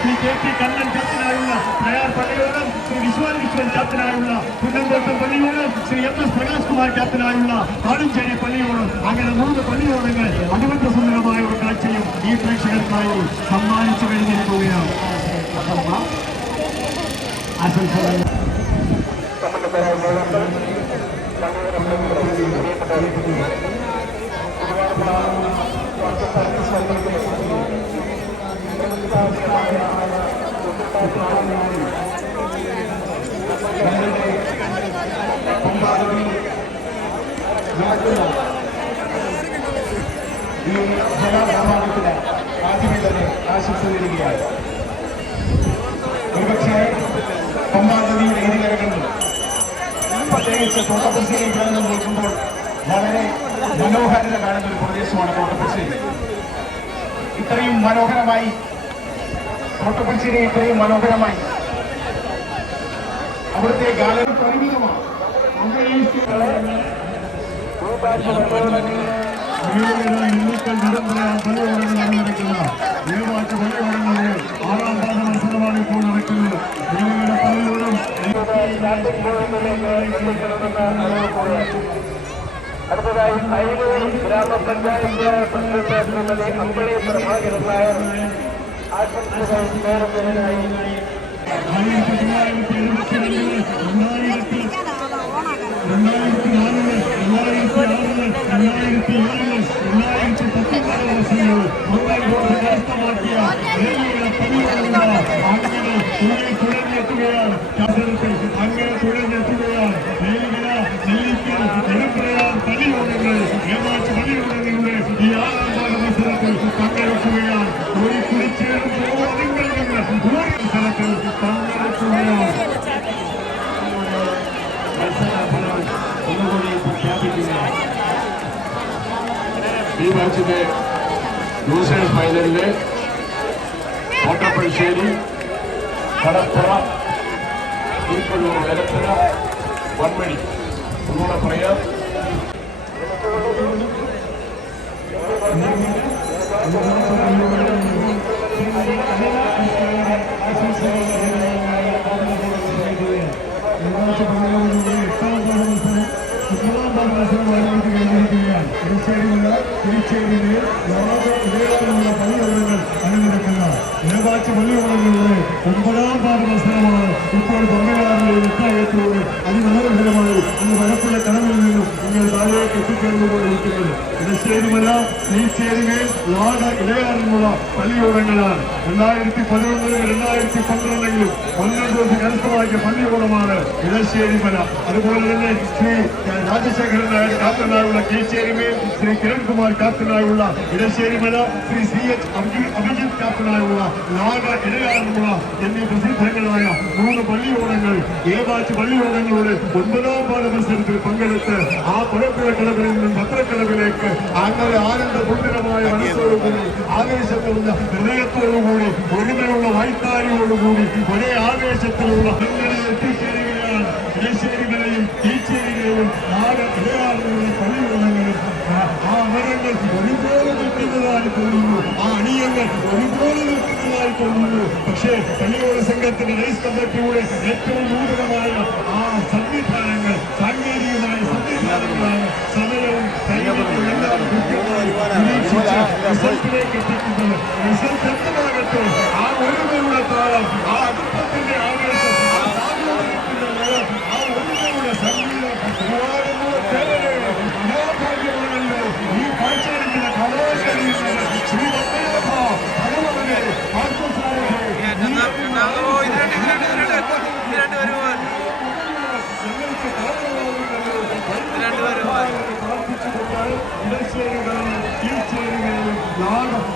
Shri K P Kannan ചാത്തനായുള്ള പ്രയാർ പള്ളിയോളം ശ്രീ വിശ്വാൻ വിശ്വൻ ചാത്തനായുള്ള കുന്നംകുളത്ത് പള്ളിയോളം ശ്രീ എം എസ് പ്രകാശ് കുമാർ ചാത്തനായുള്ള കാടുംചേരി പള്ളിയോളം അങ്ങനെ മൂന്ന് പള്ളിയോടങ്ങൾ അനുബന്ധ സുന്ദരമായ ഒരു കാഴ്ചയും ഈ പ്രേക്ഷകർക്കായി സമ്മാനിച്ചു കഴിഞ്ഞിരിക്കുകയാണ്. ആശംസകൾ. ഈ ജലപ്രമാണത്തിന് ആദ്യമേ തന്നെ ആശംസ നേരുകയാണ്. ഒരുപക്ഷെ പമ്പാ നദിയുടെ ഇരുകരകളിൽ പ്രത്യേകിച്ച് തോട്ടപ്പശ്ശേരി കിടന്നു നോക്കുമ്പോൾ വളരെ മനോഹാരിത കാണുന്ന ഒരു പ്രദേശമാണ് തോട്ടപ്പശ്ശേരി ഇത്രയും മനോഹരമായി തോട്ടപ്പശ്ശേരി ഇത്രയും മനോഹരമായി അവിടുത്തെ ഗാലറി പരിമിതമാണ്. വീടുകളുടെ ഹിന്ദുക്കൾ നിരന്തരം പള്ളിയോടങ്ങൾ നടന്നിരിക്കുന്ന ദൈവമാറ്റ പള്ളിയോടങ്ങളിൽ ആറാം പാദ മത്സരമാണ് ഇപ്പോൾ നടക്കുന്നത്. വീടുകളുടെ പള്ളിയോടും അടുത്തതായി അയലൂർ ഗ്രാമപഞ്ചായത്ത് പ്രസിഡന്റ് ശ്രീമതി അമ്പിളി പ്രഭാകരൻ നായർ ആശംസകൾ നേരുന്നതിനായി ആയിരത്തി തൊള്ളായിരത്തി എഴുപത്തിരണ്ടിൽ രണ്ടായിരത്തി രണ്ടായിരത്തി നാലിൽ രണ്ടായിരത്തി ആറിൽ രണ്ടായിരത്തി ഏഴിൽ രണ്ടായിരത്തി പത്തൊമ്പത് വർഷങ്ങൾ പണികളുള്ള അങ്ങനെ തുഴി തുഴഞ്ഞെത്തുകയാണ് അങ്ങനെ തുഴഞ്ഞെത്തുകയാണ് റെയിൽവേല നെല്ലിക്കൽ എഴുപ്രയാർ പണിയോടങ്ങൾ ഏമാച്ച് പണിയോടങ്ങളുടെ ഈ ആറാം മത്സരത്തിൽ പങ്കെടുക്കുകയാണ് ഒരു കുടിച്ചേരും നിങ്ങൾ മത്സരത്തിൽ പങ്കെടുക്കുകയാണ് ഒന്നുകൂടി പ്രഖ്യാപിക്കുകയാണ് ഈ മാച്ചിന്റെ இதிலிருந்து ஒட்டப்பள்ளிச்சேரி கடற்புறா திருப்பள்ளூர் நிலப்புறா வன்மணி உன்னோடப்படையார் Thank you. കടവിൽ നിന്നും നിങ്ങൾ താഴേക്ക് എത്തിച്ചേർന്നുകൊണ്ടിരിക്കുന്നത് ഇടശ്ശേരിമല ശ്രീച്ചേരിമേൽ ലോക ഇടയാറിലുള്ള പള്ളിയോടങ്ങളാണ് രണ്ടായിരത്തി പതിനൊന്നിലും രണ്ടായിരത്തി പന്ത്രണ്ടിലും പന്ത്രണ്ട് ദിവസം കരസ്ഥമാക്കിയ പള്ളിയോടമാണ് ഇടശ്ശേരിമല അതുപോലെ തന്നെ ശ്രീ രാജശേഖരൻ നായർ കാത്തനായുള്ള കീച്ചേരിമേൽ ശ്രീ കിരൺകുമാർ കാത്തനായുള്ള ഇടശ്ശേരിമല ശ്രീ സി എച്ച് അഭിജിത്ത് ക്യാപ്റ്റനായുള്ള ലോക ഇടയാറിലുള്ള എന്നീ പ്രസിദ്ധങ്ങളായ മൂന്ന് പള്ളിയോടങ്ങൾ ഏവാച്ച് പള്ളിയോടങ്ങളുടെ ഒൻപതാം പാദ മത്സരത്തിൽ പങ്കെടുത്ത്. ആ പുറപ്പുഴ കളവിൽ നിന്നും പത്രക്കളവിലേക്ക് അങ്ങനെ ആനന്ദപൂർണമായ മനസ്സോടുകൂടി ആവേശത്തിലുള്ള ഹൃദയത്തോടുകൂടി ഒരുമയുള്ള വായ്ത്താരിയോടുകൂടി ഒരേ ആവേശത്തിലുള്ള നിങ്ങളെ എത്തിച്ചേരുകയാണ്. ഈശ്വരികളെയും ഈശ്വരികളെയും നാല് ഇടയാറുകളുടെ പള്ളിയോടങ്ങളും ആ അമരങ്ങൾ ഒരുപോലെ നിൽക്കുന്നതായി തോന്നുന്നു. അണിയങ്ങൾ ഒരുപോലെ നിൽക്കുന്നതായി തോന്നുന്നു. പക്ഷേ പള്ളിയോട സംഘത്തിന്റെ റേസ് ഏറ്റവും നൂതനമായ Mesut bile geçecek. Mesut takım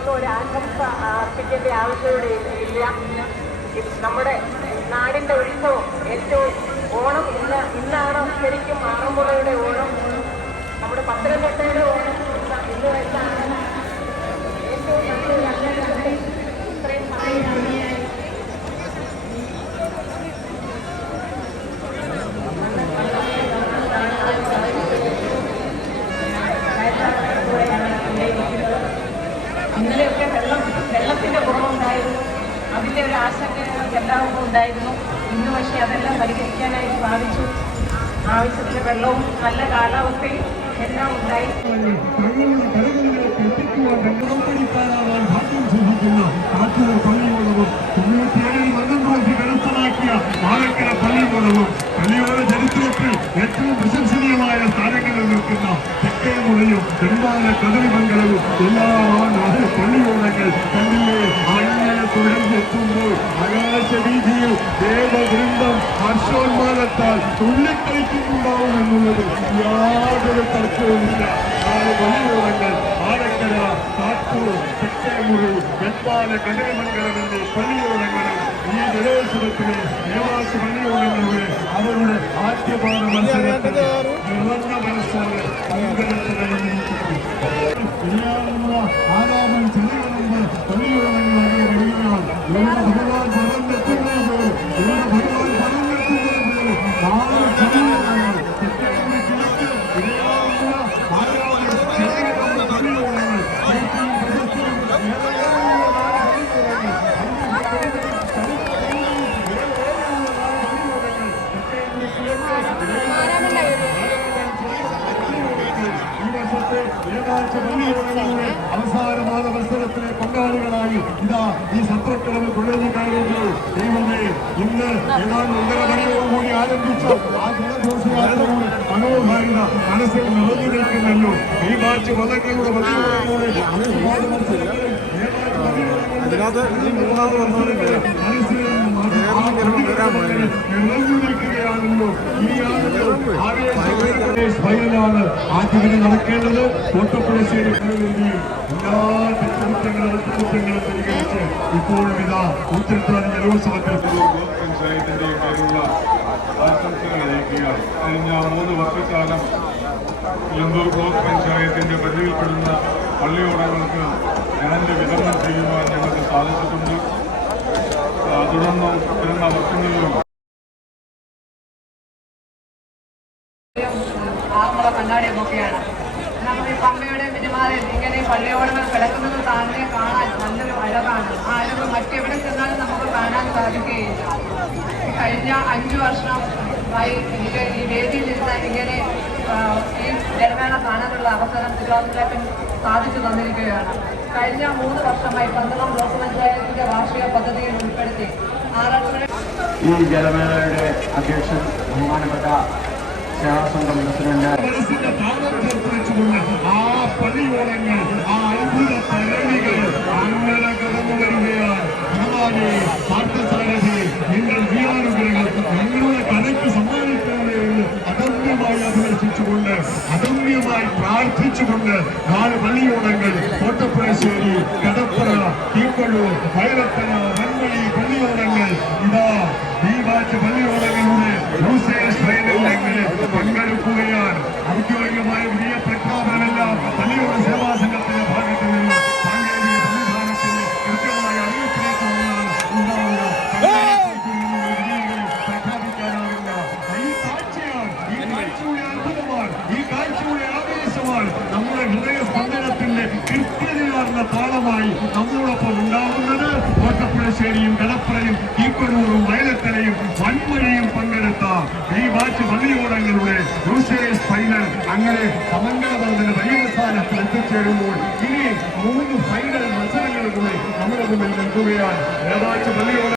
ഇന്നൊന്നും ഒരു ആശംസ അർപ്പിക്കേണ്ട ആവശ്യമിവിടെ ഇല്ല. നമ്മുടെ നാടിന്റെ ഉത്സവം ഏറ്റവും ഓണം ഇന്ന് ഇന്നാണ് ശരിക്കും ആറന്മുളയുടെ ഓണം നമ്മുടെ പത്തനംതിട്ടയുടെ ഓണം ഇന്ന് ഇന്ന് വെച്ചാണ് ഏറ്റവും നല്ലൊരു അങ്ങനെ ഇത്രയും സമയം ഭംഗിയായി ഇന്നലെയൊക്കെ വെള്ളം വെള്ളത്തിന്റെ കുറവുണ്ടായിരുന്നു. അതിന്റെ ഒരു ആശങ്ക എല്ലാവർക്കും ഉണ്ടായിരുന്നു. ഇന്ന് പക്ഷേ അതെല്ലാം പരിഹരിക്കാനായി സാധിച്ചു. ആവശ്യത്തിന് വെള്ളവും നല്ല കാലാവസ്ഥയും എല്ലാം ഉണ്ടായി ഏറ്റവും പ്രശംസനീയമായ സ്ഥാനങ്ങളിൽ നിൽക്കുന്ന തെക്കേമുറയും ചെമ്പാല കദളിമംഗലവും എല്ലാ പള്ളിയോളങ്ങൾ കണ്ണിലെ അങ്ങനെ തുഴഞ്ഞെത്തുമ്പോൾ ആകാശവീതിയിൽ ദേവവൃന്ദം ഹർഷോന്മാനത്താൽ തുള്ളിക്കളിക്കുന്നുണ്ടാവും എന്നുള്ളത് യാതൊരു തർക്കവുമില്ല. നാല് പള്ളിയോളങ്ങൾ ആലക്കര കാട്ടൂർ തെക്കേമുറി വെപ്പാല കടകമംഗലം എന്നീ ഈ ജലോത്സവത്തിലെ ദേവാസ പള്ളിയോളങ്ങളുടെ അവരുടെ ആദ്യപാദ മത്സരത്തിൽ കയറുന്നു ദൈവമേ ഇന്ന് ഏതാണ്ട് ഒന്നര മണിയോടുകൂടി ആരംഭിച്ച ആ ജനഘോഷയാത്രയുടെ മനോഹാരിത മനസ്സിൽ നിറഞ്ഞു നിൽക്കുന്നല്ലോ ഈ ബാച്ച് മതങ്ങളുടെ അതിനകത്ത് ഈ മൂന്നാമത് വന്നവരില്ലേ നിറഞ്ഞു നിൽക്കുകയാണല്ലോ ആദ്യമേ നടക്കേണ്ടത് കോട്ടപ്പുഴശ്ശേരി എല്ലാ തെറ്റുകുറ്റങ്ങളും കുറ്റങ്ങളും പരിഗണിച്ച് ഇപ്പോൾ ഇതാ ഉത്തരത്താൻ ജലോത്സവത്തിൽ കഴിഞ്ഞ മൂന്ന് വർഷക്കാലം ലംബൂർ ബ്ലോക്ക് പഞ്ചായത്തിന്റെ പരിധിയിൽപ്പെടുന്ന പള്ളിയോടങ്ങൾക്ക് ലാൻഡ് വിതരണം ചെയ്യുവാൻ ഞങ്ങൾക്ക് സാധിച്ചിട്ടുണ്ട്. തുടർന്നും വരുന്ന വർഷങ്ങളിലും കണ്ണാടിയൊക്കെയാണ് നമ്മൾ ഈ പമ്പയുടെ പെരുമാറിൽ ഇങ്ങനെ പള്ളിയോടങ്ങൾ കിടക്കുന്നത് താഴ്ന്നെ കാണാൻ നല്ലൊരു അഴകാണ്. ആ അഴക് മറ്റെവിടെ ചെന്നാലും നമുക്ക് കാണാൻ സാധിക്കുകയില്ല. കഴിഞ്ഞ അഞ്ചു വർഷം ആയി എനിക്ക് ഈ വേദിയിൽ ഇരുന്ന് ഇങ്ങനെ ഈ ജലമേള കാണാനുള്ള അവസരം തിരുവാതിരപ്പൻ സാധിച്ചു തന്നിരിക്കുകയാണ്. കഴിഞ്ഞ മൂന്ന് വർഷമായി പന്തളം ബ്ലോക്ക് പഞ്ചായത്തിന്റെ വാർഷിക പദ്ധതിയിൽ ഉൾപ്പെടുത്തി. ആറാം ഈ ജലമേളയുടെ അധ്യക്ഷൻ ബഹുമാനപ്പെട്ട സേവാസംഘം പ്രസിഡന്റ് മനസ്സിന്റെ താളം ചേർത്ത് വെച്ചുകൊണ്ട് ആ പള്ളിയോളങ്ങൾ ആ അത്ഭുത തരണികൾ അങ്ങനെ കടന്നു വരികയാണ് ഭഗവാനെ പാർത്ഥസാരഥി നിങ്ങൾ വീരാനുഗ്രഹങ്ങൾ ഞങ്ങളുടെ കഥയ്ക്ക് സമ്മാനിക്കണമേ എന്ന് അദമ്യമായി അഭിലഷിച്ചുകൊണ്ട് അദമ്യമായി പ്രാർത്ഥിച്ചുകൊണ്ട് നാല് പള്ളിയോളങ്ങൾ കോട്ടപ്പുഴശ്ശേരി കടപ്പുറ തീപ്പള്ളൂർ വയലത്തല വൻമണി പള്ളിയോളങ്ങൾ ഇതാ പങ്കെടുക്കുകയാണ് ഔദ്യോഗികമായ വലിയ പ്രഖ്യാപനമെല്ലാം പള്ളിയുടെ സേവാ സംഘത്തിന്റെ ഭാഗത്ത് നിന്ന് സാങ്കേതിക സംവിധാനത്തിന് കൃത്യമായ അറിയിപ്പിലേക്ക് വന്നാണ് ഉണ്ടാവുക. പ്രഖ്യാപിക്കാനാവില്ല. ഈ കാഴ്ചയാണ് ഈ കാഴ്ചയുടെ അത്ഭുതമാണ് ഈ കാഴ്ചയുടെ ആവേശമാണ് നമ്മുടെ ഹൃദയ സ്പന്ദനത്തിന്റെ കൃത്യതയാർന്ന താളമായി നമ്മളോടൊപ്പം ഉണ്ടാകുന്നത് കോട്ടപ്പുഴശ്ശേരിയും കടപ്പുറയും തീപ്പഴൂറും അങ്ങനെ സമങ്കലവർദ്ധന വൈകസ്ഥാനത്ത് എത്തിച്ചേരുമ്പോൾ ഇനി മൂന്ന് ഫൈനൽ മത്സരങ്ങൾ കൂടി നമ്മുടെ മുന്നിൽ നിൽക്കുകയാണ്. ഏതാച്ച് പള്ളിയോട